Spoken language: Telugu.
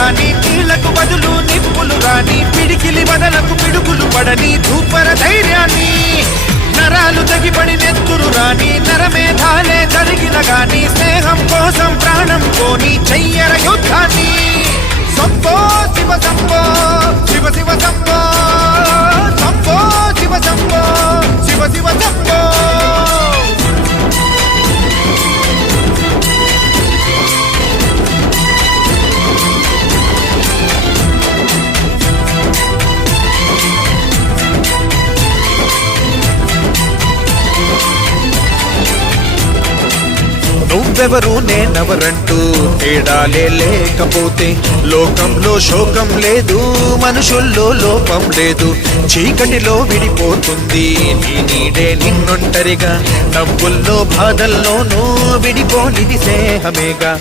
గాని నీళ్లకు బదులు నిప్పులు రాని పిడికిలి బదలకు పిడుగులు పడని ధూపర ధైర్యాన్ని నరాలు తెగిపడి నెత్తురు రాని నరమేధాలే జరిగిన గాని స్నేహం కోసం ప్రాణం కోని చెయ్యర యుద్ధాన్ని సంభో శివ సంభో శివ శివ సంభో సంభో శివ సంభో శివ శివ సంభో నువ్వెవరు నేనెవరంటూ తేడాలే లేకపోతే లోకంలో శోకం లేదు మనుషుల్లో లోపం లేదు చీకటిలో విడిపోతుంది నీ నీడే నిన్నొంటరిగా నవ్వుల్లో బాధల్లోనూ విడిపోనిది స్నేహమేగా